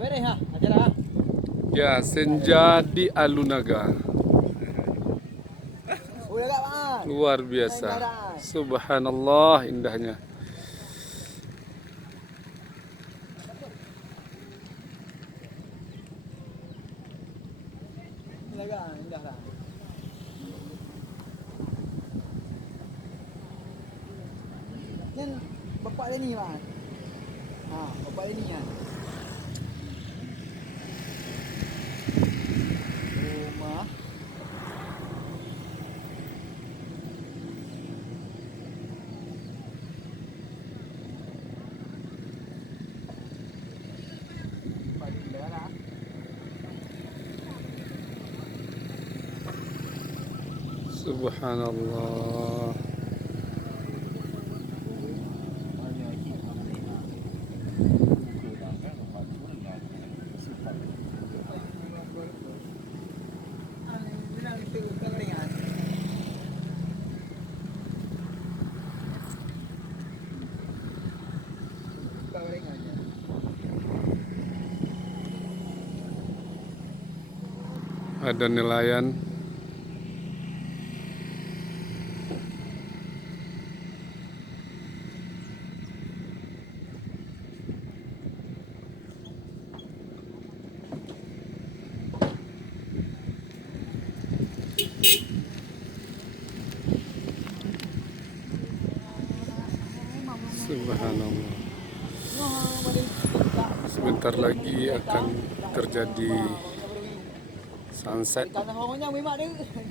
beres ha, acara. Ya, senja di Alunaga. Boleh tak bang? Luar biasa. Subhanallah indahnya. Indah lah. Yang bapak dia ni bang. Ha, bapak dia ni kan. Rumah. Subhanallah. Ada nelayan. Subhanallah. Sebentar lagi akan terjadi sunset. Tanah orangnya memang dia.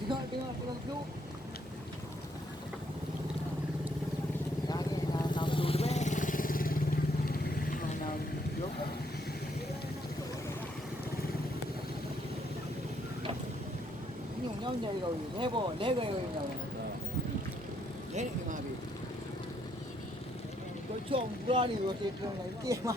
Tengok tu. Nhau nhảy rồi, thế bộ, thế rồi nhau. Thế này mà bị. Tôi trộm ra đi rồi thì lấy tiền mà.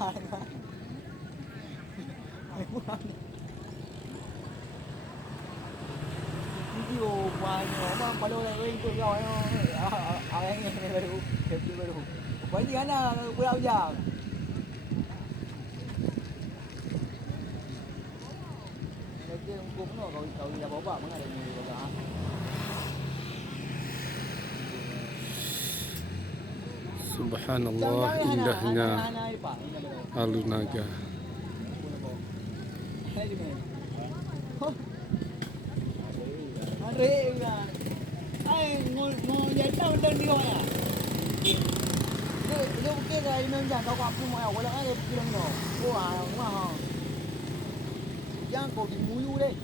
Video ngoài nó mà đâu này bên tôi rồi anh em này đủ, thêm chưa đủ. Có gì anh là bao giờ? Cái cũng rồi cậu là bố vợ mới là nhiều rồi đó. Subhanallah indahnya Alunaga. Ngồi nhảy đâu lên đi rồi à? Cái này nên chẳng có quạt không mà quay lại cái đường nhỏ. Cô à đúng không? Giang cổ thì múi u đấy.